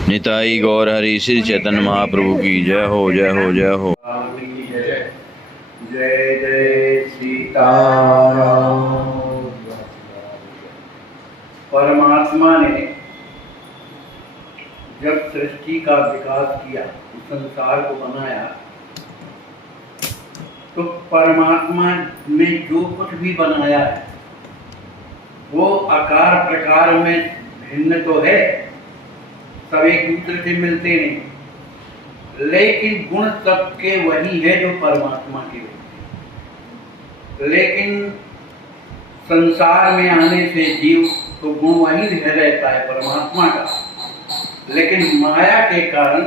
निताई गौर हरि श्री चैतन्य महाप्रभु की जय हो जय हो जय हो। जय जय सीताराम। परमात्मा ने जब सृष्टि का विकास किया, संसार को बनाया, तो परमात्मा ने जो कुछ भी बनाया है वो आकार प्रकार में भिन्न तो है, सब एक दूसरे से मिलते नहीं, लेकिन गुण सबके वही है जो परमात्मा के होते। लेकिन संसार में आने से जीव तो गुण वही रहता है परमात्मा का, लेकिन माया के कारण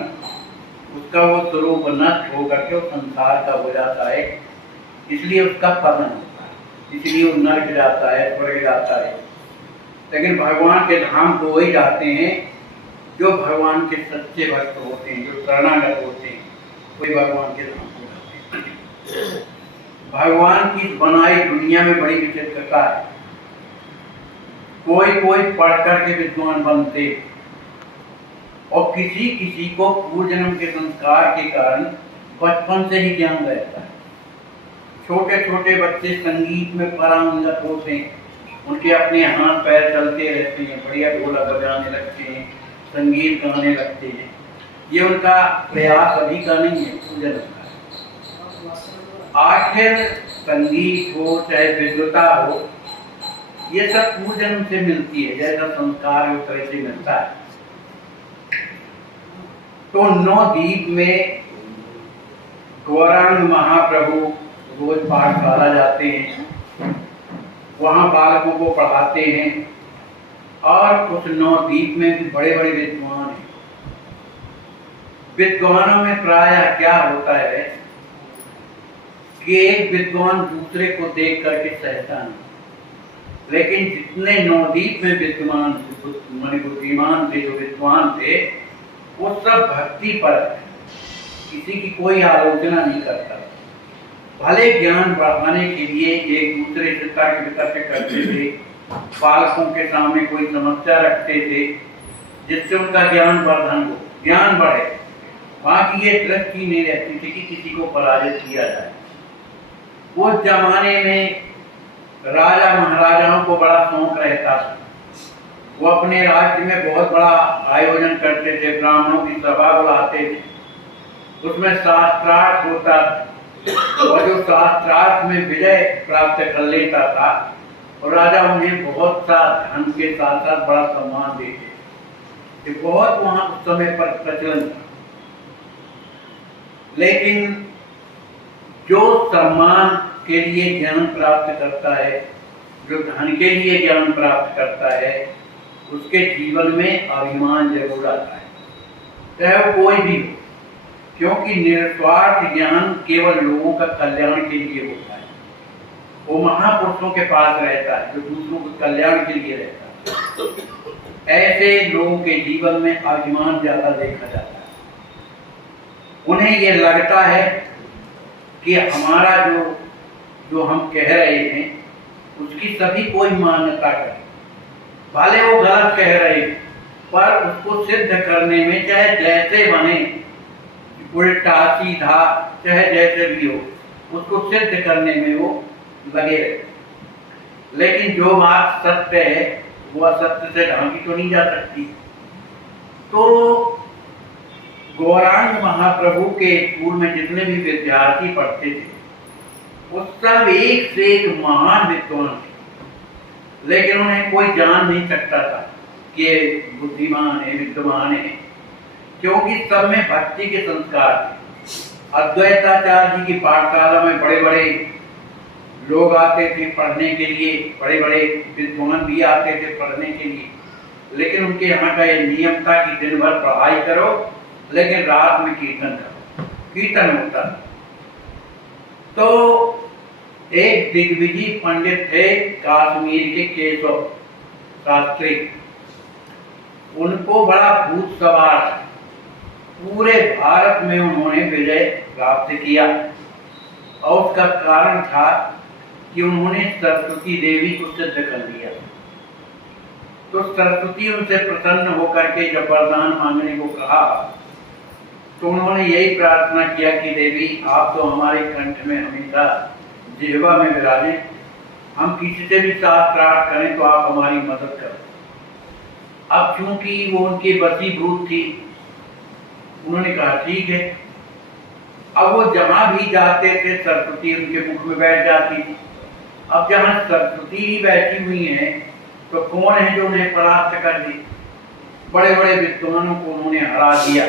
उसका वो स्वरूप नष्ट होकर के संसार का हो जाता है, इसलिए उसका पतन होता है, इसलिए वो नरक जाता है, स्वर्ग जाता है। लेकिन भगवान के धाम को वही जाते हैं जो भगवान के सच्चे भक्त होते हैं, जो शरणागत होते हैं, वही भगवान के धाम को जाते हैं। भगवान की बनाई दुनिया में बड़ी विचित्रता है। कोई कोई पढ़ करके विद्वान बनते और किसी किसी को पूर्व जन्म के संस्कार के कारण बचपन से ही ज्ञान रहता है। छोटे छोटे बच्चे संगीत में पारंगत होते हैं, उनके अपने हाथ पैर चलते रहते हैं, बढ़िया ढोलक बजाने लगते हैं, संगीत गाने लगते हैं। ये उनका प्रयास अभी का नहीं है, पूजन का। आखिर संगीत हो चाहे विद्वता हो, ये सब पूजन से मिलती है, जैसा संस्कार उस तरह से मिलता है। तो नवद्वीप में गौरांग महाप्रभु रोज पाठशाला जाते हैं, वहाँ बालकों को पढ़ाते हैं, और उस नवद्वीप में भी बड़े बड़े विद्वान हैं। विद्वानों में प्रायः क्या होता है कि एक विद्वान दूसरे को देख करके सहता नहीं, लेकिन जितने नवद्वीप में विद्वान बुद्धिमान थे, जो विद्वान थे, वो सब भक्ति पर है, किसी की कोई आलोचना नहीं करता। भले ज्ञान बढ़ाने के लिए एक दूसरे से तर्क वितर्क करते थे, बालकों के सामने कोई समस्या रखते थे जिससे उनका ज्ञान वर्धन हो, ज्ञान बढ़े। वहाँ की ये दृष्टि नहीं रहती थी कि किसी को पराजित किया जाए। उस जमाने में राजा महाराजाओं को बड़ा शौक रहता था, वो अपने राज्य में बहुत बड़ा आयोजन करते थे, ब्राह्मणों की सभा बुलाते थे, उसमें शास्त्रार्थ होता था, और जो शास्त्रार्थ में विजय प्राप्त कर लेता था और राजा उन्हें बहुत सा धन के साथ साथ बड़ा सम्मान देते। ये बहुत वहां उस समय पर प्रचलन था। लेकिन जो सम्मान के लिए ज्ञान प्राप्त करता है, जो धन के लिए ज्ञान प्राप्त करता है, उसके जीवन में अभिमान जरूर आता है, चाहे वो कोई भी हो, क्योंकि निस्वार्थ ज्ञान केवल लोगों का कल्याण के लिए होता है। वो महापुरुषों के पास रहता है जो दूसरों के कल्याण के लिए रहता है। ऐसे लोगों के जीवन में अभिमान ज्यादा देखा जाता है। उन्हें ये लगता है कि हमारा जो हम कह रहे हैं उसकी सभी कोई मान्यता करे, भले वो गलत कह रहे हैं, पर उसको सिद्ध करने में चाहे जैसे बने, उल्टा सीधा चाहे जैसे भी हो, उसको सिद्ध करने में वो लगे रहते। लेकिन जो बात सत्य है वो असत्य से ढांकी तो नहीं जा सकती। तो गौरांग महाप्रभु के स्कूल में जितने भी विद्यार्थी पढ़ते थे वो सब एक से एक महान विद्वान थे, लेकिन उन्हें कोई जान नहीं सकता था कि बुद्धिमान है, विद्वान है, क्योंकि सब में भक्ति के संस्कार थे। अद्वैताचार्य जी की पाठशाला में बड़े बड़े लोग आते थे पढ़ने के लिए, बड़े बड़े विद्वान भी आते थे पढ़ने के लिए, लेकिन उनके यहाँ का ये नियम था कि दिन भर पढ़ाई करो, लेकिन रात में कीर्तन करो। कीर्तन होता था। तो एक दिग्विजय पंडित थे कश्मीर के केशव शास्त्री, उनको बड़ा भूत सवार था। पूरे भारत में उन्होंने विजय प्राप्त किया, और उसका कारण था कि उन्होंने सरस्वती देवी को सिद्ध कर दिया। तो सरस्वती उनसे प्रसन्न होकर के जब वरदान मांगने को कहा तो उन्होंने यही प्रार्थना किया कि देवी आप तो हमारे कंठ में हमेशा जिह्वा में विराजे, हम किसी से भी शास्त्रार्थ करें तो आप हमारी मदद करो। अब चूंकि वो उनकी वशीभूत थी, उन्होंने कहा ठीक है। अब वो जहां भी जाते थे सरस्वती उनके मुख में बैठ जाती थी। अब जहां सरस्वती ही बैठी हुई है तो कौन है जो उन्हें परास्त कर दी? बड़े बड़े विद्वानों को उन्होंने हरा दिया।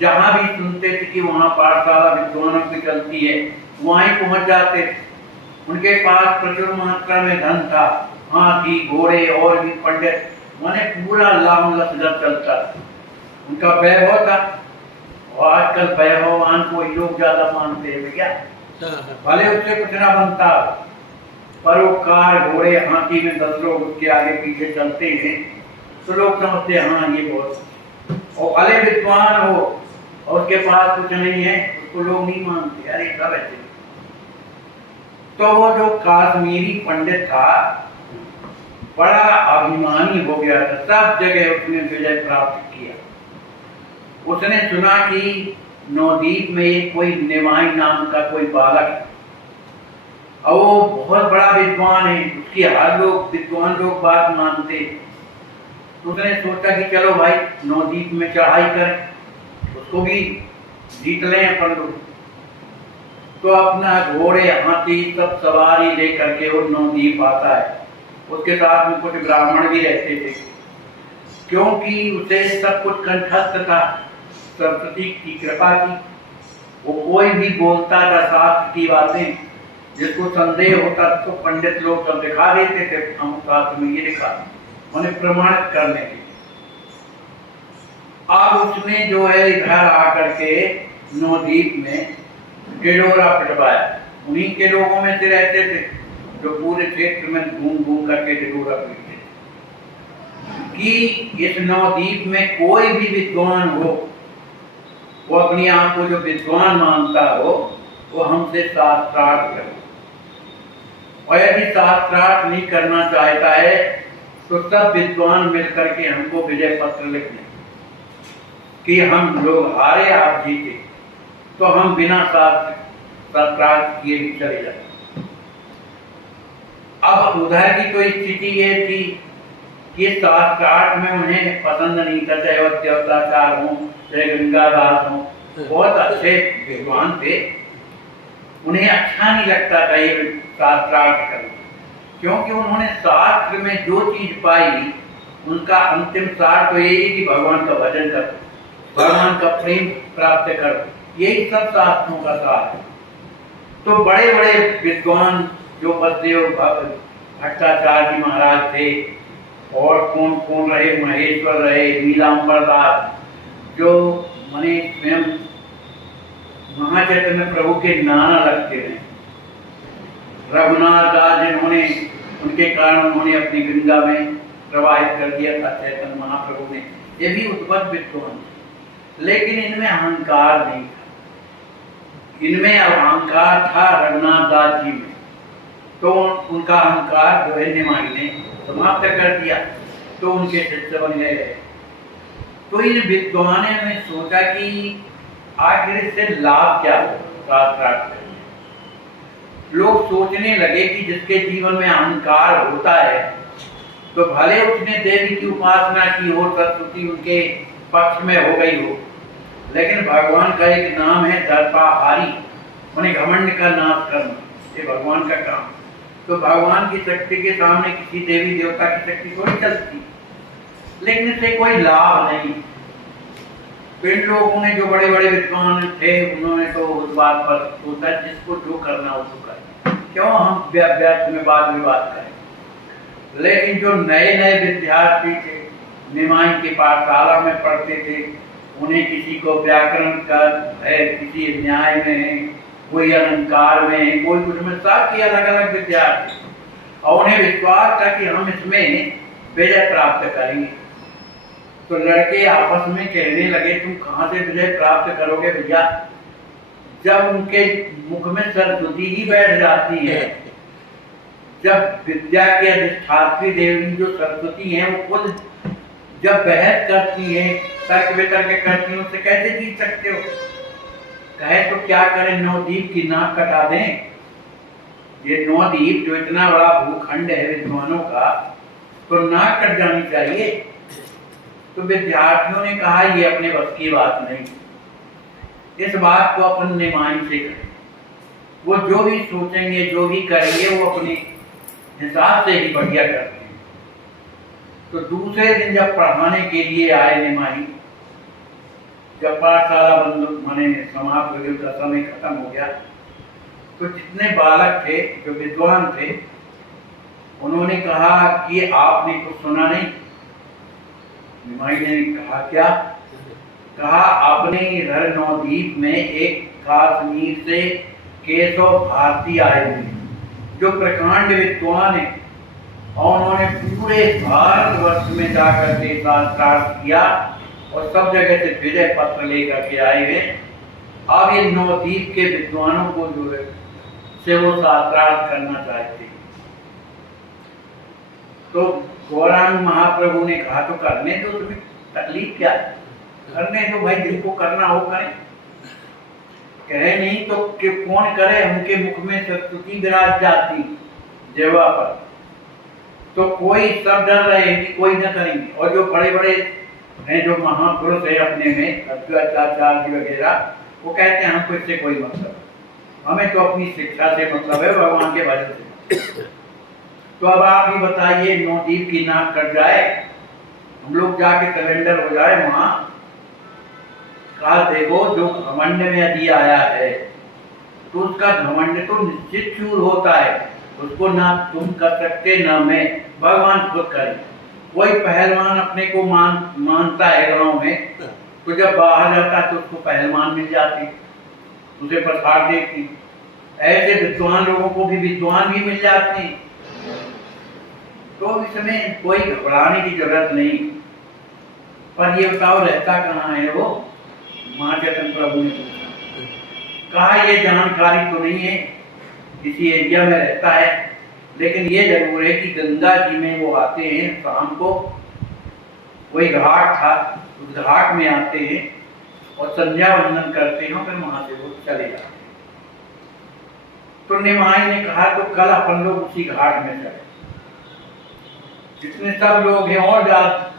जहां भी सुनते थे कि वहां पाठशाला विद्वानों की चलती है, वहां ही पहुंच जाते थे। उनके पास प्रचुर मात्रा में धन था, हाथी घोड़े और भी पंडित, माने पूरा लाम लश्कर चलता था। उनका वैभव था और आजकल वैभवान को ही लोग ज्यादा मानते हैं भैया, भले उससे कुछ ना बनता, पर वो कार घोड़े हाथी में 10 लोग उसके आगे पीछे चलते हैं तो लोग समझते हैं हाँ ये बहुत, और भले विद्वान हो और उसके पास कुछ नहीं है उसको लोग नहीं मानते, अरे सब ऐसे। तो वो जो काश्मीरी पंडित था बड़ा अभिमानी हो गया था, सब जगह उसने विजय प्राप्त किया। उसने सुना कि नवद्वीप में एक कोई निमाई नाम का कोई बालक है और वो बहुत बड़ा विद्वान है, उसकी हर लोग विद्वान लोग बात मानते। तो उसने सोचा कि चलो भाई नवद्वीप में चढ़ाई करें, उसको भी जीत लें अपन लोग। तो अपना घोड़े हाथी सब सवारी लेकर के वो नवद्वीप आता है। उसके साथ में कुछ ब्राह्मण भी रहते थे, क्योंकि उसे सब कुछ कंठस्थ था, सरस्वती की कृपा थी। वो कोई भी बोलता था शास्त्र की बातें, जिसको संदेह होता तो पंडित लोग सब दिखा देते थे, हम शास्त्र में ये लिखा, उन्हें प्रमाणित करने के। अब उसने जो है इधर आकर के नवद्वीप में ढिढोरा पिटवाया। उन्हीं के लोगों में से रहते थे जो पूरे क्षेत्र में घूम घूम करके ढिढोरा पीटते कि इस नवद्वीप में कोई भी विद्वान हो, वो अपने आप को जो विद्वान मानता हो, वो हमसे शास्त्रार्थ करे, और यदि शास्त्रार्थ नहीं करना चाहता है तो सब विद्वान मिलकर के हमको विजय पत्र लिख दें कि हम लोग हारे आप जीते, तो हम बिना शास्त्रार्थ किए भी चले जाते। अब उधर की तो स्थिति ये थी कि शास्त्रार्थ में उन्हें पसंद नहीं था, चाहे वह देवताचार हो चाहे गंगादास हो, बहुत अच्छे विद्वान थे, उन्हें अच्छा नहीं लगता था ये शास्त्रार्थ करना, क्योंकि उन्होंने शास्त्र में जो चीज पाई उनका अंतिम सार तो यही कि भगवान का भजन करो, भगवान का प्रेम प्राप्त करो, यही सब शास्त्रों का सार है। तो बड़े बड़े विद्वान जो बसदेव भट्टाचार्य जी महाराज थे और कौन कौन रहे, महेश्वर रहे, नीलांबर दास जो मने स्वयं महाचैतन्य प्रभु के नाना लगते हैं, रघुनाथ दास जिन्होंने उनके कारण उन्होंने अपनी गंगा में प्रवाहित कर दिया था चैतन्य महाप्रभु ने, ये भी उद्भट विद्वान, लेकिन इनमें अहंकार नहीं था। इनमें अहंकार था रघुनाथ दास जी में, तो उनका अहंकार जो है निमाई ने समाप्त कर दिया, तो उनके शिष्य बन गए। तो इन विद्वानों ने सोचा कि आखिर इससे लाभ क्या हो शास्त्रार्थ करने। लोग सोचने लगे कि जिसके जीवन में अहंकार होता है तो भले उसने देवी की उपासना की हो, सरस्वती उनके पक्ष में हो गई हो, लेकिन भगवान का एक नाम है दर्पाहारी, उन्हें घमंड का नाश करना, ये भगवान का काम। तो भगवान की शक्ति के सामने किसी देवी देवता की शक्ति थोड़ी चलती, लेकिन इससे कोई लाभ नहीं। इन लोगों ने जो बड़े बड़े विद्वान थे उन्होंने तो उस बात पर सोचा जिसको जो करना हो तो करे, क्यों हम व्यर्थ में बात विवाद करें। लेकिन जो नए नए विद्यार्थी थे, निमाई की पाठशाला में पढ़ते थे, उन्हें किसी को व्याकरण का है, किसी न्याय में है, कोई अलंकार में है, कोई कुछ में, सबकी अलग अलग विद्यार्थी, और उन्हें विश्वास था कि हम इसमें विजय प्राप्त करेंगे। तो लड़के आपस में कहने लगे तुम कहां से विजय प्राप्त करोगे भैया, जब उनके मुख में सरस्वती ही बैठ जाती है जब विद्या की अधिष्ठात्री देवी जो सरस्वती हैं वो खुद जब बहस करती है, तर्क वितर्क करती है, उससे कैसे जीत सकते हो? कहे तो क्या करें, नवद्वीप की नाक कटा दें। ये नवद्वीप जो इतना बड़ा भूखंड है विद्वानों का, तो नाक कट जानी चाहिए। तो विद्यार्थियों ने कहा ये अपने बस की बात नहीं, इस बात को अपन निमाई से करें। वो जो भी सोचेंगे, जो भी करेंगे, वो अपने हिसाब से ही बढ़िया करते हैं। तो दूसरे दिन जब पढ़ाने के लिए आए निमाई, जब पाठशाला बंद माने समाप्त हो गई, उसका समय खत्म हो गया, तो जितने बालक थे जो विद्वान थे, उन्होंने कहा कि आपने कुछ सुना नहीं? निमाई ने कहा क्या? कहा अपने इधर नवद्वीप में एक कश्मीर से केशव भारती आए हुए जो प्रकांड विद्वान है, और उन्होंने पूरे भारतवर्ष में जाकर के शास्त्रार्थ किया और सब जगह से विजय पत्र लेकर के आए हुए। अब ये नवद्वीप के विद्वानों को जो है से वो शास्त्रार्थ करना चाहते हैं। तो गौरांग महाप्रभु ने कहा तो करने दो, तुम्हें तकलीफ क्या है? करने दो भाई, जिनको करना हो करें। कहे नहीं तो कौन करे, उनके मुख में सरस्वती विराज जाती जेवा पर, तो कोई सब डर रहे हैं कि कोई न करेंगे। और जो बड़े बड़े हैं, जो महापुरुष है अपने में, अद्वैताचार्य जी वगैरह, वो कहते हैं हमको इससे कोई मतलब, हमें तो अपनी शिक्षा से मतलब है, भगवान के भजन से। तो अब आप ही बताइए, नवद्वीप की नाक कट जाए, हम लोग जाके सरेंडर हो जाए वहां, काल देखो जो घमंड में यदि आया है तो उसका घमंड तो निश्चित चूर होता है। उसको ना तुम कर सकते ना मैं, भगवान खुद करे। कोई पहलवान अपने को मानता है गांव में, तो जब बाहर जाता है तो उसको पहलवान मिल जाती, उसे प्रसाद देती। ऐसे विद्वान लोगों को भी विद्वान भी मिल जाते हैं। तो इसमें कोई घबराने की जरूरत नहीं। पर ये बताओ रहता कहाँ है वो? महाचैतन्य प्रभु ने पूछा। कहा ये जानकारी तो नहीं है, किसी एरिया में रहता है, लेकिन ये जरूर है कि गंगा जी में वो आते हैं शाम को, कोई घाट था, उस घाट में आते हैं और संध्या वंदन करते हैं, फिर वहां से वो चले जाते हैं। तो निमाई ने कहा तो कल अपन लोग उसी घाट में चले, जितने सब लोग हैं और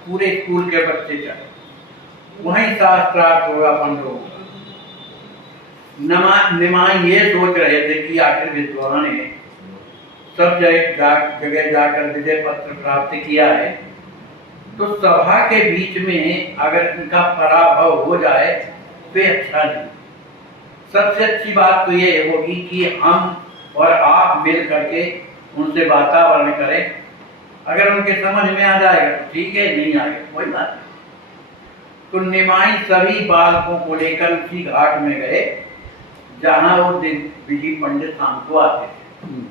पूरे स्कूल के बच्चे चले, वहीं शास्त्रार्थ होगा अपन लोग। निमाई ये सोच रहे थे कि आखिर विद्वान है, सब जगह जाकर विजय पत्र प्राप्त किया है, तो सभा के बीच में अगर इनका पराभव हो जाए तो अच्छा नहीं। सबसे अच्छी बात तो ये होगी कि हम और आप मिल करके उनसे वातावरण करें। अगर उनके समझ में आ जाएगा तो ठीक है, नहीं आएगा कोई बात नहीं। तो निमाई सभी बालकों को लेकर उसी घाट में गए जहां वो विजय पंडित शाम को आते थे।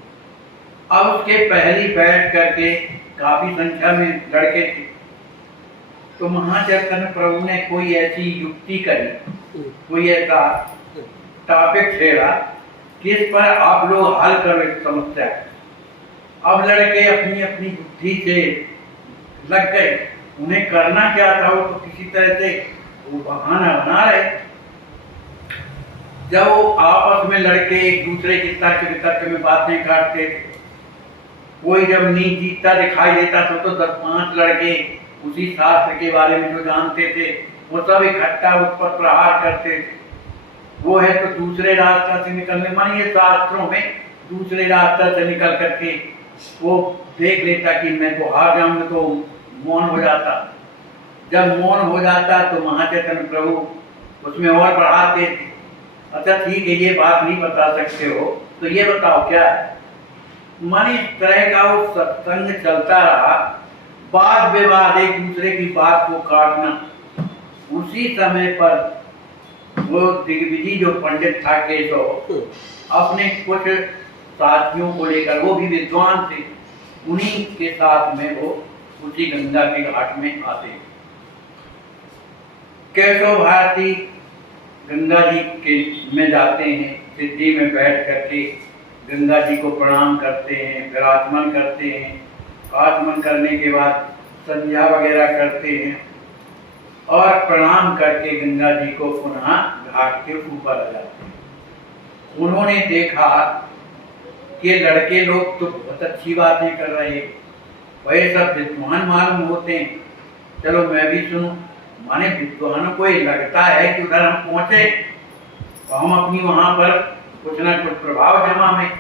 अब उसके पहली बैठ करके काफी संख्या में लड़के थे, तो महाचैतन्य प्रभु ने कोई ऐसी युक्ति करी, कोई ऐसा टॉपिक छेड़ा कि इस पर आप लोग हल करो इस समस्या। अब लड़के अपनी अपनी बुद्धि से लग गए, उन्हें करना क्या था, वो तो किसी तरह से वो बहाना बना रहे। जब वो आपस में लड़के एक दूसरे की तर्क वितर्क में बातें काटते थे, कोई जब नीच जीतता दिखाई देता था तो 10-5 लड़के उसी शास्त्र के बारे में जो जानते थे वो सब इकट्ठा उस पर प्रहार करते थे। वो है तो दूसरे रास्ते से निकलने, मानिए शास्त्रों में दूसरे रास्ते से निकल करके वो देख लेता कि मैं तो हार जाऊंगा, तो मौन हो जाता। जब मौन हो जाता तो महाचैतन्य प्रभु उसमें और बढ़ाते थे। अच्छा ठीक है, ये बात नहीं बता सकते हो तो ये बताओ क्या है। मन इस तरह का वो सत्संग चलता रहा, वाद विवाद, एक दूसरे की बात को काटना। उसी समय पर वो दिग्विजय जो पंडित था केशव, अपने कुछ साथियों को लेकर, वो भी विद्वान थे, उन्हीं के साथ में वो उसी गंगा के घाट में आते। केशव भारती गंगा जी के में जाते हैं, सिद्धि में बैठ करके गंगा जी को प्रणाम करते हैं, फिर आचमन करते हैं। आचमन करने के बाद संध्या वगैरह करते हैं और प्रणाम करके गंगा जी को पुनः घाट के ऊपर आ जाते हैं। उन्होंने देखा कि लड़के लोग तो बहुत अच्छी बातें कर रहे हैं, वही सब विद्वान मालूम होते हैं, चलो मैं भी सुनूं। माने विद्वानों को ये लगता है कि उधर हम पहुंचे तो हम अपनी वहां पर कुछ ना कुछ प्रभाव जमा में।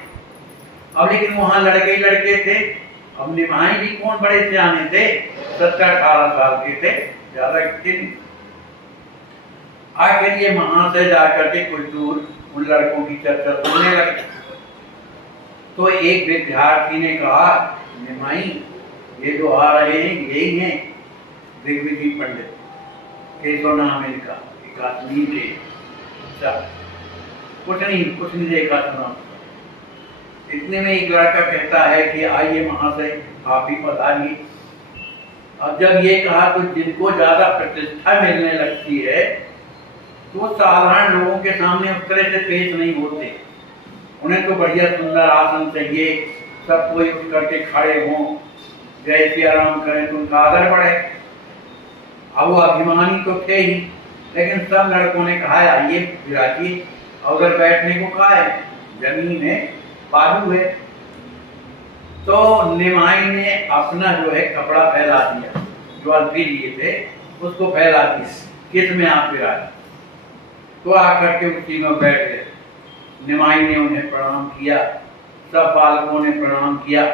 अब लेकिन वहां लड़के लड़के थे, अब निभाई जी कौन बड़े सियाने थे, 17-18 साल के थे, ज्यादा के नहीं। आखिर ये वहां से जाकर के कुछ दूर उन लड़कों की चर्चा सुनने लगे। तो एक विद्यार्थी ने कहा, निमाई ये जो आ रहे हैं यही हैं दिग्विजय पंडित, केशव नाम इनका, एक आदमी थे। अच्छा, कुछ नहीं देखा सुना। इतने में एक लड़का कहता है कि आइए महाशय आप ही पधारिए। अब जब ये कहा तो जिनको ज्यादा प्रतिष्ठा मिलने लगती है तो वो साधारण लोगों के सामने उस तरह से पेश नहीं होते। उन्हें तो बढ़िया सुंदर आसन चाहिए, सब कोई उठ करके खड़े हों, जय श्री राम करें तो उनका आदर बढ़े। अब वो अभिमानी तो थे ही, लेकिन सब लड़कों ने कहा आइए विराजिए। उधर बैठने को कहा है, जमीन है, बालू है। तो निमाई ने अपना जो है कपड़ा फैला दिया, जो अलफी लिए थे उसको फैला दिया, किस में आप विराज। तो आकर के उसी में बैठ गए। निमाई ने उन्हें प्रणाम किया, सब बालकों ने प्रणाम किया।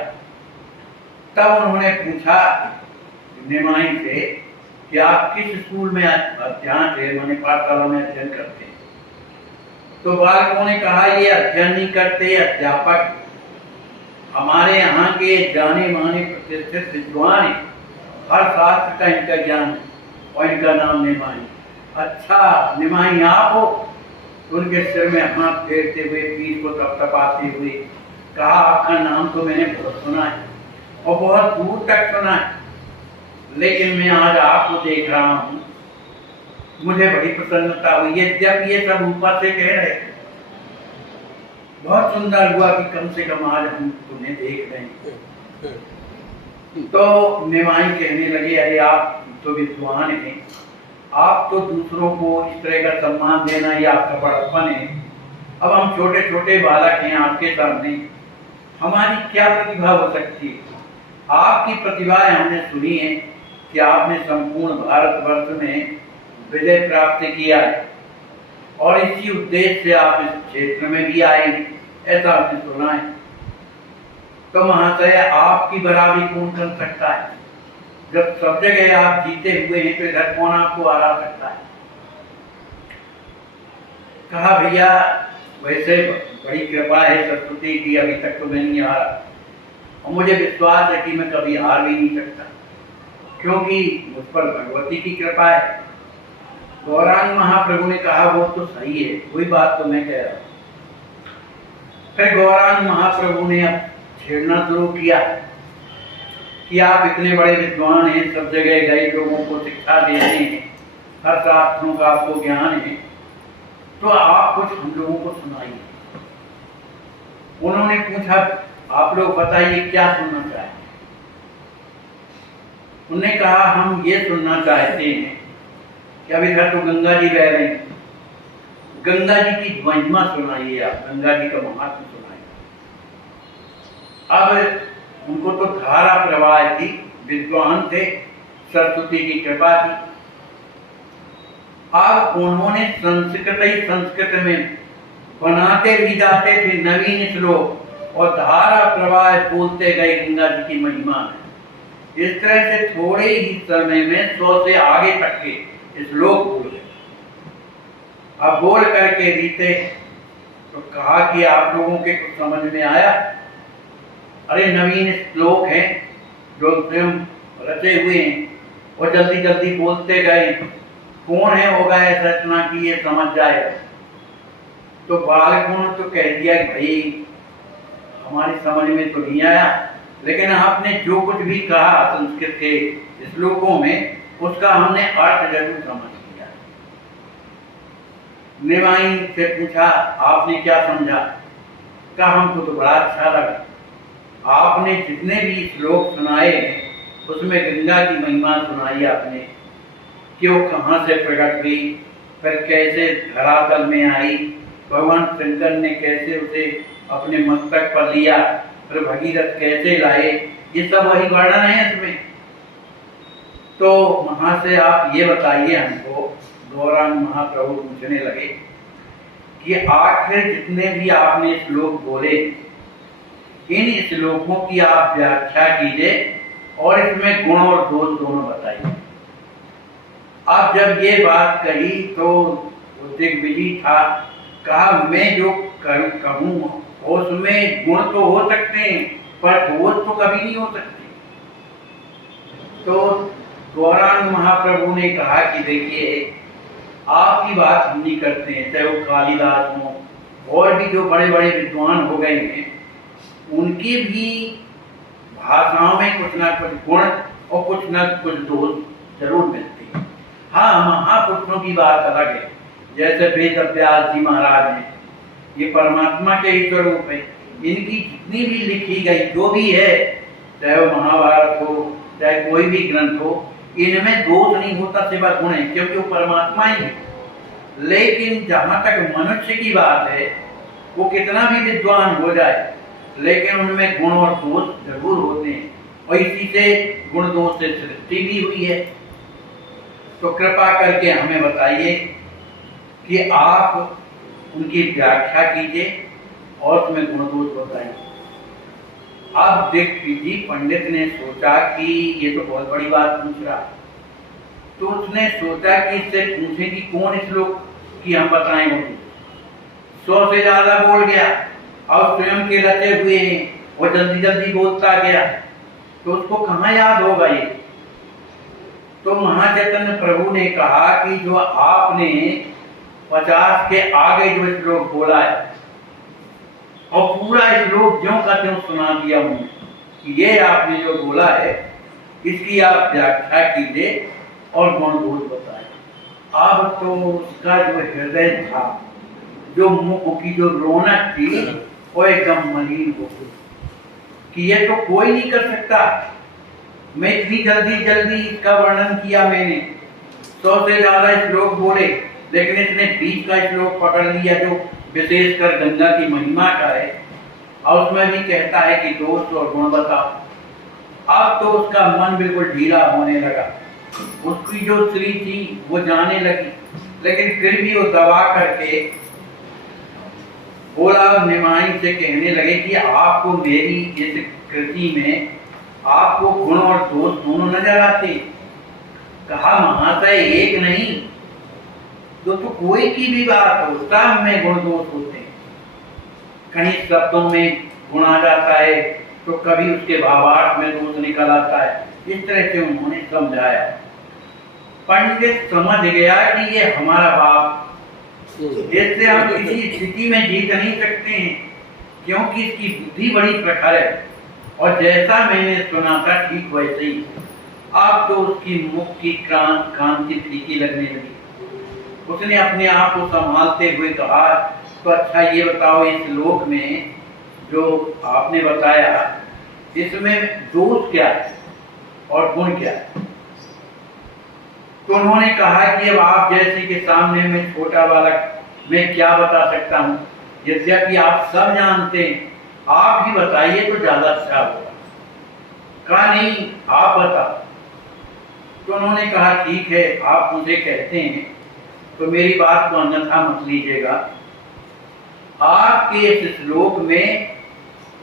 तब उन्होंने पूछा निमाई से कि आप किस स्कूल में अध्ययन थे, माने पाठशाला में अध्ययन करते हैं। तो बालकों ने कहा ये अध्ययन नहीं करते, अध्यापक, हमारे यहाँ के जाने माने प्रतिष्ठित विद्वान है, हर शास्त्र का इनका ज्ञान है और इनका नाम निमाई। अच्छा निमाई आप हो? उनके सिर में हाथ फेरते हुए, पीठ को थपथपाते हुए कहा आपका नाम तो मैंने बहुत सुना है और बहुत दूर तक सुना है, लेकिन मैं आज आपको देख रहा हूँ, मुझे बड़ी प्रसन्नता हुई है। जब ये सब ऊपर से कह रहे थे, बहुत सुंदर हुआ कि कम से कम आज हम तुम्हें देख रहे हैं। तो निमाई कहने लगे अरे आप तो विद्वान हैं, आप तो दूसरों को इस तरह का सम्मान देना ये आपका बड़प्पन है। अब हम छोटे छोटे बालक हैं आपके सामने, हमारी क्या प्रतिभा हो सकती है? आपकी प्रतिभाएं हमने सुनी है कि आपने संपूर्ण भारतवर्ष में विजय प्राप्त किया है और इसी उद्देश्य से आप इस क्षेत्र में भी आए हैं, ऐसा आपने सुना है। तो महाशय आपकी बराबरी कौन कर सकता है? जब सब जगह आप जीते हुए हैं तो इधर कौन आपको हरा सकता है? कहा भैया वैसे बड़ी कृपा है सरस्वती की, अभी तक तो मैं नहीं हारा और मुझे विश्वास है कि मैं कभी हार भी नहीं सकता, क्योंकि मुझ पर भगवती की कृपा है। गौरांग महाप्रभु ने कहा वो तो सही है, वही बात तो मैं कह रहा हूँ। फिर गौरांग महाप्रभु ने अब छेड़ना शुरू किया कि आप इतने बड़े विद्वान हैं, सब जगह गए लोगों को शिक्षा दे रहे हैं, हर शास्त्रों का आपको ज्ञान है, तो आप कुछ हम लोगों को सुनाइए। उन्होंने पूछा आप लोग बताइए क्या सुनना चाहते हैं? उन्होंने कहा हम ये सुनना चाहते हैं कि अभी इधर तो गंगा जी बह रही, गंगा जी की महिमा सुनाइए, आप गंगा जी का महात्म सुनाइए। अब उनको तो धारा प्रवाह थी, विद्वान थे, सरस्वती की कृपा थी। अब उन्होंने संस्कृत में बनाते भी जाते थे नवीन श्लोक और धारा प्रवाह बोलते गए गंगा जी की महिमा में। इस तरह से थोड़े ही समय में 100 से आगे तक के श्लोक बोल गए। अब बोल करके रीते तो कहा कि आप लोगों के कुछ समझ में आया? अरे नवीन श्लोक हैं जो स्वयं रचे हुए हैं और जल्दी जल्दी बोलते गए, कौन है होगा ऐसा इतना कि ये समझ जाए? तो बालकों ने तो कह दिया कि भाई हमारी समझ में तो नहीं आया, लेकिन आपने जो कुछ भी कहा संस्कृत के श्लोकों में उसका हमने अर्थ जरूर समझ लिया। निमाई से पूछा आपने क्या समझा? का हमको तो बड़ा अच्छा लगा। आपने जितने भी श्लोक सुनाए हैं उसमें गंगा की महिमा सुनाई आपने कि वो कहाँ से प्रकट हुई, फिर कैसे धरातल में आई, भगवान शंकर ने कैसे उसे अपने मस्तक पर लिया, फिर भगीरथ कैसे लाए, ये सब वही वर्णन है इसमें। तो वहां से आप ये बताइए हमको, गौरांग महाप्रभु पूछने लगे कि आखिर जितने भी आपने श्लोक बोले इन श्लोकों की आप व्याख्या कीजिए और इसमें गुण और दोष दोनों बताइए। अब जब ये बात कही तो दिग्विजय था, कहा मैं जो कहूँ उसमें गुण तो हो सकते हैं पर दोष तो कभी नहीं हो सकते। तो गौरांग महाप्रभु ने कहा कि देखिए आपकी बात हम नहीं करते हैं, चाहे वो कालिदास हो और भी जो बड़े बड़े विद्वान हो गए हैं उनकी भी भाषाओं में कुछ ना कुछ गुण और कुछ ना कुछ दोष जरूर मिलते हैं। हाँ, महापुरुषों की बात अलग है, जैसे वेद व्यास जी महाराज हैं, ये परमात्मा के ही स्वरूप है। इनकी जितनी भी लिखी गई जो भी है, चाहे वो महाभारत हो चाहे कोई भी ग्रंथ हो, इनमें दोष नहीं होता सिवा गुण है, क्योंकि वो परमात्मा ही है। लेकिन जहां तक मनुष्य की बात है, वो कितना भी विद्वान हो जाए लेकिन उनमें गुण और दोष जरूर होते हैं, और इसी से गुण दोष से सृष्टि भी हुई है। तो कृपा करके हमें बताइए कि आप उनकी व्याख्या कीजिए और उसमें गुण दोष बताइए। अब दिग्विजय पंडित ने सोचा कि ये तो बहुत बड़ी बात पूछ रहा, तो उसने सोचा कि इससे पूछे कि कौन इस लोग की हम बताएंगे। 100 से ज्यादा बोल गया और स्वयं के रचे हुए हैं, वो जल्दी जल्दी बोलता गया, तो उसको कहाँ याद होगा ये। तो महाचैतन्य प्रभु ने कहा कि जो आपने 50 के आगे जो श्लोक बोला है और पूरा श्लोक ज्यों का त्यों सुना दिया हूँ, ये आपने जो बोला है इसकी आप व्याख्या कीजिए और गुण दोष बताए। अब तो उसका जो हृदय था, जो मुख की जो रौनक थी, वो एकदम मलिन हो गई कि ये तो कोई नहीं कर सकता। मैं इतनी जल्दी जल्दी इसका वर्णन किया, मैंने 100 से ज्यादा श्लोक बोले, लेकिन इसने 20 का श्लोक पकड़ लिया जो विशेषकर गंगा की महिमा का है, और उसमें भी कहता है कि दोष और गुण बताओ। अब तो उसका मन बिल्कुल ढीला होने लगा, उसकी जो स्त्री थी वो जाने लगी, लेकिन फिर भी वो दबा करके बोला, निमाई से कहने लगे कि आपको मेरी इस कृति में आपको गुण और दोष दोनों नजर आते। कहा महाशय एक नहीं, तो कोई की भी बात हो सब में गुण दोष होते हैं। कहीं शब्दों में गुण आ जाता है तो कभी उसके भावार्थ में दोष निकल आता है। इस तरह से उन्होंने समझाया। पंडित समझ गया कि ये हमारा बाप, इससे हम किसी स्थिति में जीत नहीं सकते हैं, क्योंकि इसकी बुद्धि बड़ी प्रखर है और जैसा मैंने सुना था ठीक वैसे ही। अब तो उसकी मुख की कांति फीकी लगने लगी। उसने अपने आप को संभालते हुए कहा, तो अच्छा ये बताओ इस श्लोक में जो आपने बताया इसमें दोष क्या है और गुण क्या है। तो उन्होंने कहा कि अब आप जैसे के सामने में छोटा बालक मैं क्या बता सकता हूँ, यद्यपि आप सब जानते हैं, आप ही बताइए तो ज्यादा अच्छा होगा। कहा नहीं आप बताओ। तो उन्होंने कहा ठीक है, आप मुझे कहते हैं तो मेरी बात को अन्यथा मत लीजिएगा। आपके इस श्लोक में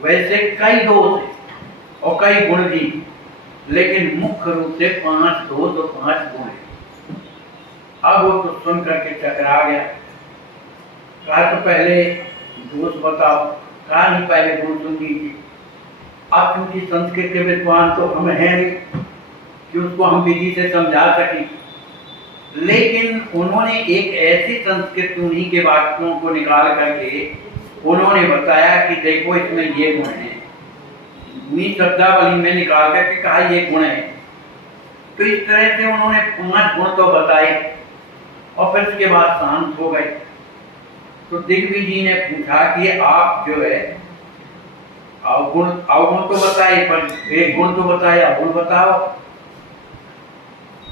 वैसे कई दोष हैं और कई गुण भी, लेकिन मुख्य रूप से 5 दोष और 5 गुण हैं। अब वो तो सुन करके चकरा गया। कहा तो पहले दोष बताओ। कहा नहीं पहले गुण सुन लीजिए। अब क्योंकि संस्कृत के विद्वान तो हम हैं नहीं कि उसको हम विधि से समझा सकें, लेकिन उन्होंने एक ऐसी संस्कृत उन्हीं के वाक्यों को निकाल करके उन्होंने बताया कि देखो इसमें ये गुण है, उन्हीं शब्दावली में निकाल करके कहा ये गुण है। तो इस तरह से उन्होंने 5 गुण तो बताए और फिर उसके बाद शांत हो गए। तो दिग्विजय ने पूछा कि आप जो है अवगुण तो बताए, पर एक गुण तो बताए, अवगुण बताओ।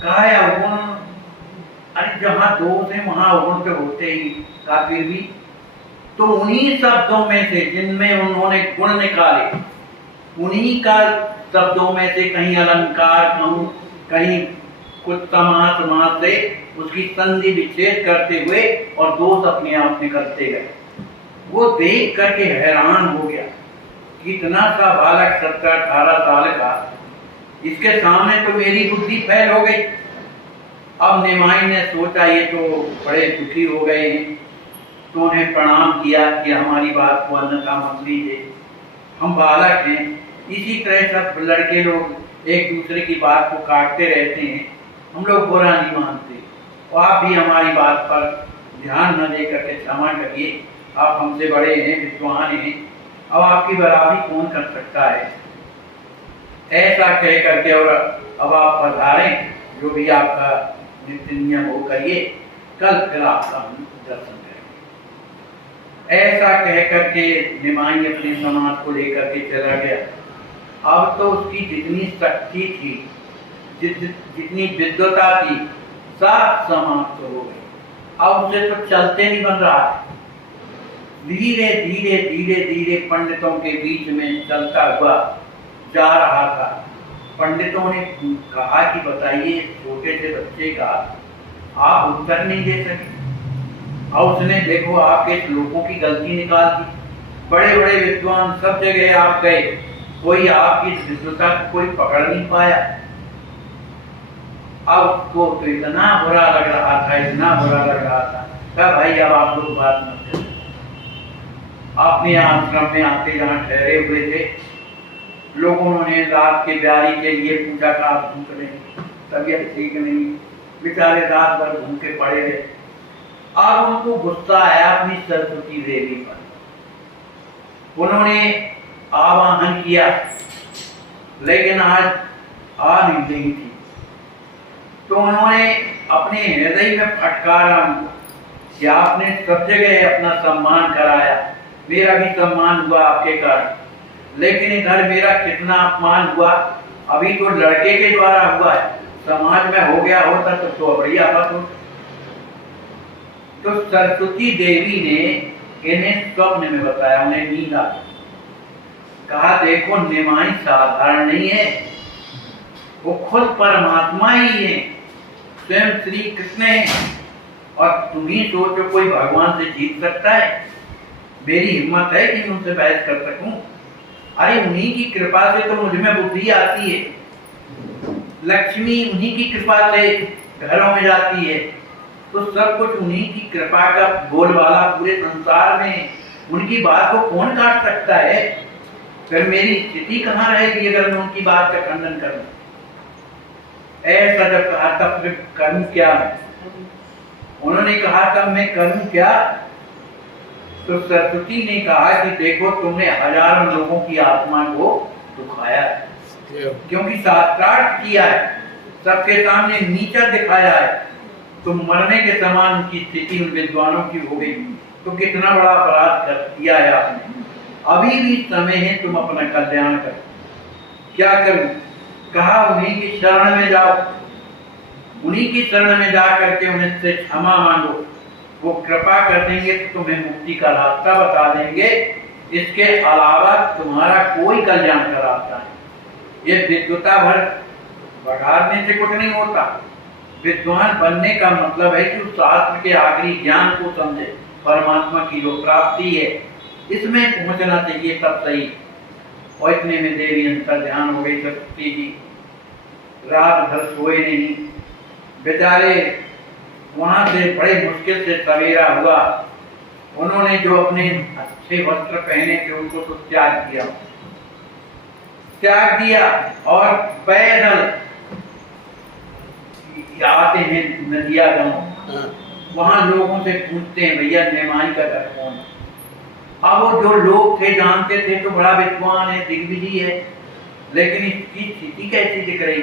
कहा है अवगुण, अरे जहाँ दोष है वहां अवगुण तो होते ही। का फिर भी तो उन्हीं शब्दों में से जिनमें उन्होंने गुण निकाले, उन्हीं का शब्दों में से कहीं अलंकार कहूं, कहीं कुछ समास समास से उसकी संधि विच्छेद करते हुए और दोष अपने आप निकलते गए। वो देख करके हैरान हो गया, कितना सा बालक 17-18 साल का, इसके सामने तो मेरी बुद्धि फैल हो गई। अब निमाई ने सोचा ये तो बड़े दुखी हो गए हैं, तो उन्हें प्रणाम किया कि हमारी बात को अन्यथा मत लीजिए, हम बालक हैं। इसी तरह सब लड़के लोग एक दूसरे की बात को काटते रहते हैं, हम लोग बुरा नहीं मानते, और आप भी हमारी बात पर ध्यान न दे करके क्षमा करिए, आप हमसे बड़े हैं, विद्वान हैं, अब आपकी बराबरी कौन कर सकता है। ऐसा कह करके और अब आप पधारें, जो भी आपका नित्य नियम हो करिए, कल फिर आपका हम दर्शन करेंगे। ऐसा कह करके निमाई अपने समाज को लेकर के चला गया। अब तो उसकी जितनी शक्ति थी, जितनी विद्वता थी, सब समाप्त हो गई। अब उसे तो चलते नहीं बन रहा है। धीरे धीरे धीरे धीरे पंडितों के बीच में चलता हुआ जा रहा था। पंडितों ने कहा कि बताइए, छोटे से बच्चे का आप उत्तर नहीं दे सके, और उसने देखो आपके श्लोकों की गलती निकाल दी। बड़े बड़े विद्वान सब जगह आप गए, कोई आपकी विद्वता को कोई पकड़ नहीं पाया। अब उसको तो इतना बुरा लग रहा था, इतना बुरा लग रहा था। कहा भाई अब आप लोग बात मत करो। अपने आश्रम में आते जहाँ ठहरे हुए थे, लोगों ने रात के ब्यारी के लिए पूछा का आप भूख रहे, तबीयत ठीक नहीं, बेचारे रात भर भूखे पड़े रहे। अब उनको गुस्सा आया अपनी सरस्वती देवी पर। उन्होंने आवाहन किया, लेकिन आज आ नहीं रही थी, तो उन्होंने अपने हृदय में फटकारा कि आपने सब जगह अपना सम्मान कराया, मेरा भी सम्मान हुआ आपके कारण, लेकिन इधर मेरा कितना अपमान हुआ। अभी तो लड़के के द्वारा हुआ है, समाज में हो गया होता तो बड़ी आफत हो। तो सरस्वती देवी ने इन्हें स्वप्न में बताया, उन्हें नींद आ गई। कहा देखो निमाई साधारण नहीं है, वो खुद परमात्मा ही है, स्वयं श्री कृष्ण है, और तुम ही सोचो कोई भगवान से जीत सकता है। मेरी हिम्मत है कि उनसे बहस कर सकूं? अरे उन्हीं की कृपा से तो मुझ में बुद्धि आती है, लक्ष्मी उन्हीं की कृपा से घरों में जाती है, तो सब कुछ उन्हीं की कृपा का बोलबाला पूरे संसार में। उनकी बात को कौन काट सकता है? फिर मेरी स्थिति कहाँ रहेगी अगर मैं उनकी बात का खंडन करूं? ऐसा जब कहा तब फिर करूं क्या? उन्होंने कहा तब मैं करूं क्या? तो सरस्वती ने कहा कि देखो तुमने हजारों लोगों की आत्मा को दुखाया है, क्योंकि शास्त्रार्थ किया है, सबके सामने नीचा दिखाया है, तो मरने के समान की स्थिति उन विद्वानों की हो गई। तो कितना बड़ा अपराध कर किया है आपने। अभी भी समय है, तुम अपना कल्याण करो। क्या करूं? कहा उन्हीं की शरण में जाओ, उन्हीं की शरण में जा करके उन्हें से क्षमा मांगो, वो कृपा कर देंगे तो तुम्हें मुक्ति का रास्ता बता देंगे। इसके अलावा तुम्हारा कोई कल्याण का रास्ता नहीं। ये विद्वता भर बढ़ाने से कुछ नहीं होता। विद्वान बनने का मतलब है कि उस शास्त्र के आखिरी ज्ञान को समझे, परमात्मा की जो प्राप्ति है इसमें पहुंचना चाहिए, तब सही। और इतने में देवी अंतर ध्यान हो गई। सरस्वती जी रात भर सोए नहीं, बेचारे वहां से बड़े मुश्किल से सवेरा हुआ। उन्होंने जो अपने अच्छे वस्त्र पहने थे उनको तो त्याग दिया और पैदल आते हैं नदिया गांव। वहां लोगों से पूछते हैं भैया निमाई का घर कौन है? अब वो जो लोग थे जानते थे तो बड़ा विद्वान है, दिग्विजय है, लेकिन इसकी स्थिति कैसी दिख रही?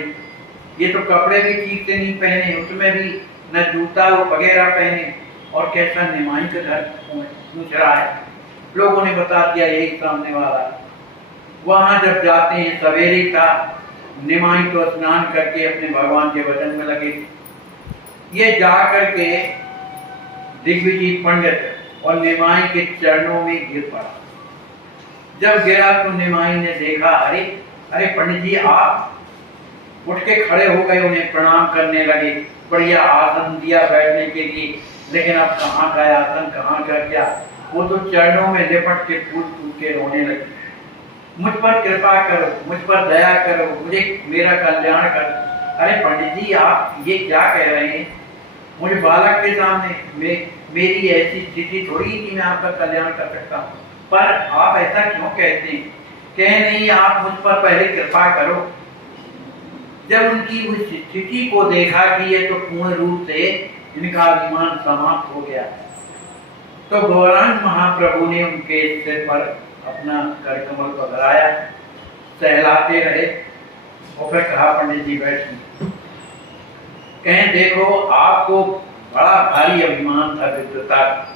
ये तो कपड़े भी ठीक से नहीं पहने, उसमें भी न जूता वो वगैरह पहने, और कैसा निमाई का घर पूछ रहा है। लोगों ने बता दिया यही सामने वाला। वहां जब जाते हैं सवेरे का निमाई तो स्नान करके अपने भगवान के वचन में लगे। ये जा करके दिग्विजय पंडित और निमाई के चरणों में गिर पड़ा। जब गिरा तो निमाई ने देखा, अरे अरे पंडित जी आप, उठ के खड़े हो गए, उन्हें प्रणाम करने लगे, बढ़िया आसन दिया बैठने के लिए। लेकिन अब कहाँ का आसन, कहाँ का क्या, वो तो चरणों में लिपट के फूट फूट के रोने लगे। मुझ पर कृपा करो, मुझ पर दया करो, मुझे मेरा कल्याण कर। अरे पंडित जी आप ये क्या कह रहे हैं, मुझे बालक के सामने मेरी ऐसी स्थिति थोड़ी कि मैं आपका कल्याण कर सकता हूँ, पर आप ऐसा क्यों कहते हैं? कहे नहीं, आप मुझ पर पहले कृपा करो। जब उनकी उस स्थिति को देखा कि ये तो पूर्ण रूप से इनका अभिमान समाप्त हो गया, तो गौरांग महाप्रभु ने उनके सिर पर अपना करकमल पधराया, सहलाते रहे और फिर कहा, पंडित जी बैठिए। कहें देखो आपको बड़ा भारी अभिमान था विद्वता का,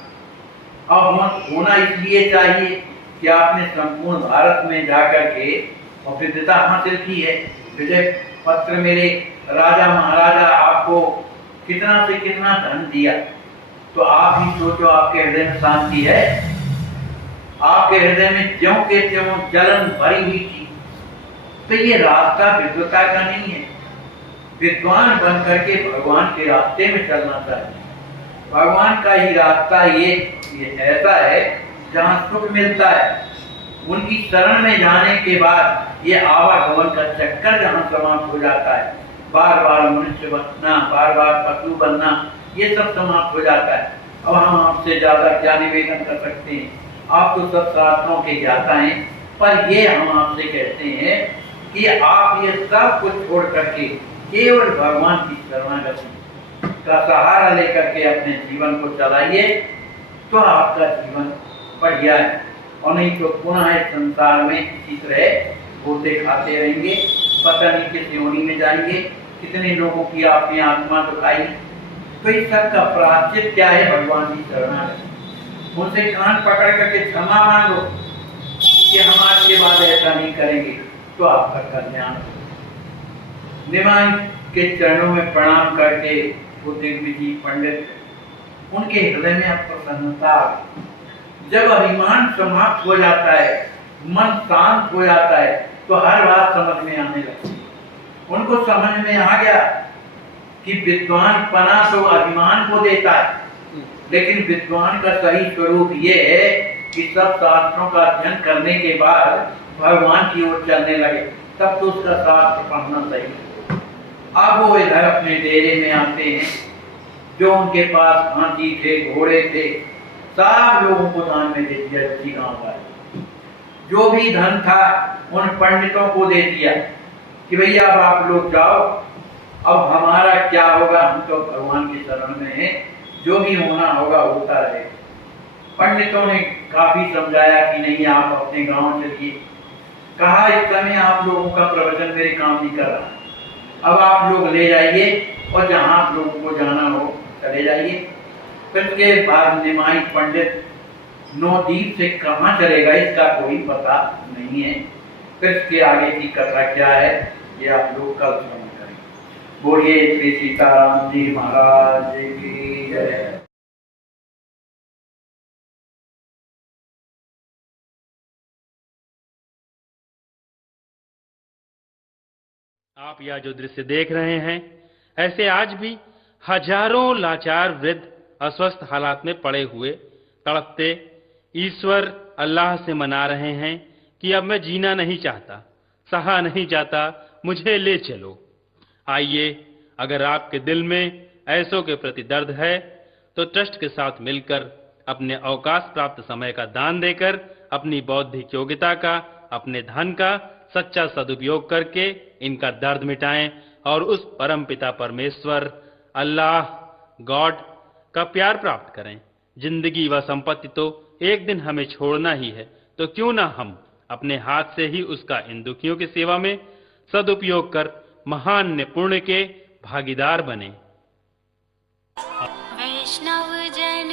अब होना इसलिए चाहिए कि आपने संपूर्ण भारत में जाकर के और विद्वता हासिल की है। विजय पत्र मेरे राजा महाराजा आपको कितना से कितना धन दिया, तो आप ही सोचो आपके हृदय में शांति है? आपके हृदय में ज्यों के त्यों जलन भरी हुई थी। तो ये रास्ता विद्वता का नहीं है। विद्वान बन करके भगवान के रास्ते में चलना चाहिए। भगवान का ही रास्ता ये ऐसा है जहाँ सुख मिलता है। उनकी शरण में जाने के बाद ये आवागमन का चक्कर जहाँ समाप्त हो जाता है, बार बार मनुष्य बनना, बार बार पशु बनना, ये सब समाप्त हो जाता है। अब हम आपसे ज्यादा क्या निवेदन कर सकते हैं? आप तो सब शास्त्रों के ज्ञाता हैं, पर ये हम आपसे कहते हैं कि आप ये सब कुछ छोड़ करके केवल भगवान की शरणागति का सहारा लेकर के अपने जीवन को चलाइए, तो आपका जीवन बढ़िया है। और नहीं तो पुनः इस संसार में इसी तरह होते खाते रहेंगे, पता नहीं किस योनि में जाएंगे। कितने लोगों की आपने आत्मा दुखाई, तो इस सब का प्रायश्चित क्या है? भगवान की शरणागति। उनसे कान पकड़ करके क्षमा मांगो कि हम आज के बाद ऐसा नहीं करेंगे, तो आपका कल्याण हो। निमाई के चरणों में प्रणाम करके वो दिग्विजय पंडित, उनके हृदय में अब प्रसन्नता। जब अभिमान समाप्त हो जाता है, मन शांत हो जाता है, तो हर बात समझ में आने लगती है। उनको समझ में आ गया कि विद्वान पना तो अभिमान को देता है, लेकिन विद्वान का सही स्वरूप ये है कि सब शास्त्रों का अध्ययन करने के बाद भगवान की ओर चलने लगे, तब तो उसका शास्त्र पढ़ना सही। अब वो इधर अपने डेरे में आते हैं। जो उनके पास हाथी थे, घोड़े थे, सब लोगों को दान में दे दिया। जी गांव का जो भी धन था उन पंडितों को दे दिया कि भैया अब आप लोग जाओ, अब हमारा क्या होगा, हम तो भगवान की शरण में हैं, जो भी होना होगा होता रहे। पंडितों ने काफी समझाया कि नहीं आप अपने गांव चलिए। कहा इस समय आप लोगों का प्रवचन मेरे काम नहीं कर रहा, अब आप लोग ले जाइए और जहां आप लोगों को जाना हो चले जाइए। फिर के बाद निमाई पंडित नौदीप से कहाँ चलेगा इसका कोई पता नहीं है। फिर इसके आगे की कथा क्या है ये आप लोग कल श्रवण करें। बोलिए श्री सीताराम जी महाराज की जय। आप यह जो दृश्य देख रहे हैं, ऐसे आज भी हजारों लाचार वृद्ध अस्वस्थ हालात में पड़े हुए तड़पते ईश्वर अल्लाह से मना रहे हैं कि अब मैं जीना नहीं चाहता, सहा नहीं जाता, मुझे ले चलो। आइए, अगर आपके दिल में ऐसों के प्रति दर्द है तो ट्रस्ट के साथ मिलकर अपने अवकाश प्राप्त समय का दान देकर अपनी बौद्धिक योग्यता का, अपने धन का सच्चा सदुपयोग करके इनका दर्द मिटाएं और उस परम पिता परमेश्वर अल्लाह गॉड का प्यार प्राप्त करें। जिंदगी व संपत्ति तो एक दिन हमें छोड़ना ही है, तो क्यों ना हम अपने हाथ से ही उसका इन दुखियों की सेवा में सदुपयोग कर महान पुण्य के भागीदार बने। वैष्णव जन